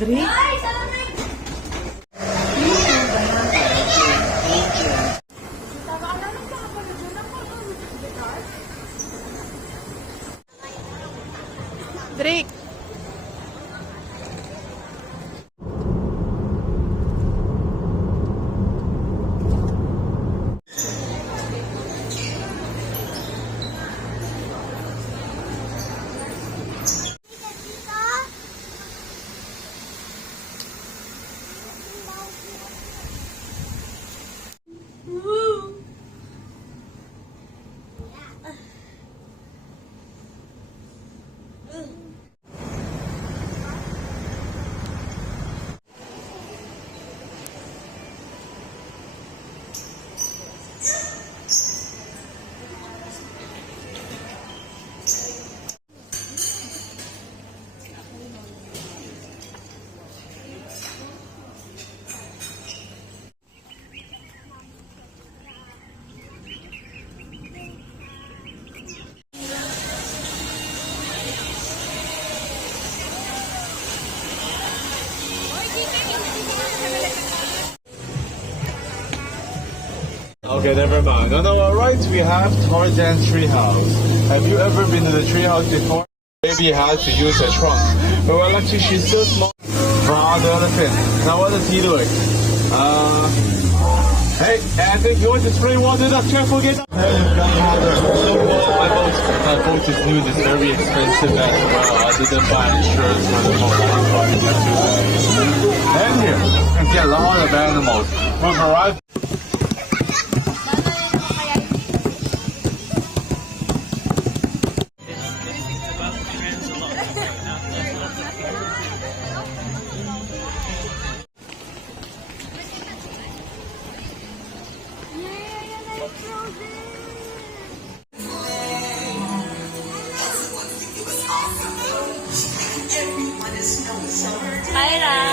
Drake? Drake! Okay, never mind. On our right, we have Tarzan Treehouse. Have you ever been to the treehouse before? Baby had to use a trunk. But well, actually, she's so small. From the elephant. Now, what does he look? Hey, and if you want to spray water, that's careful, get up. My boat is new, it's very expensive as well. I didn't buy insurance for the whole life. And here, you can get a lot of animals. From arrival. Hi lang!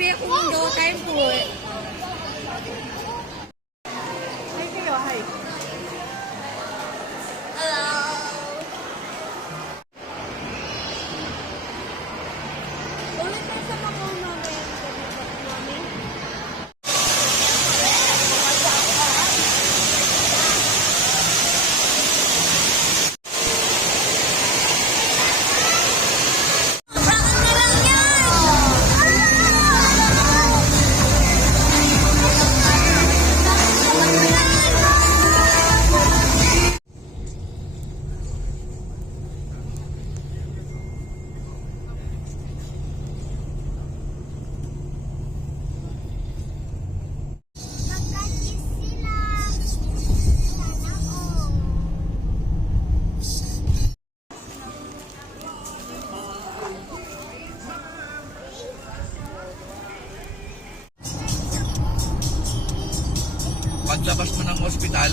Baby, ako mundo, time po. Hi kayo, hi. Hello. Ulit na sa mga mami. Paglabas mo ng ospital,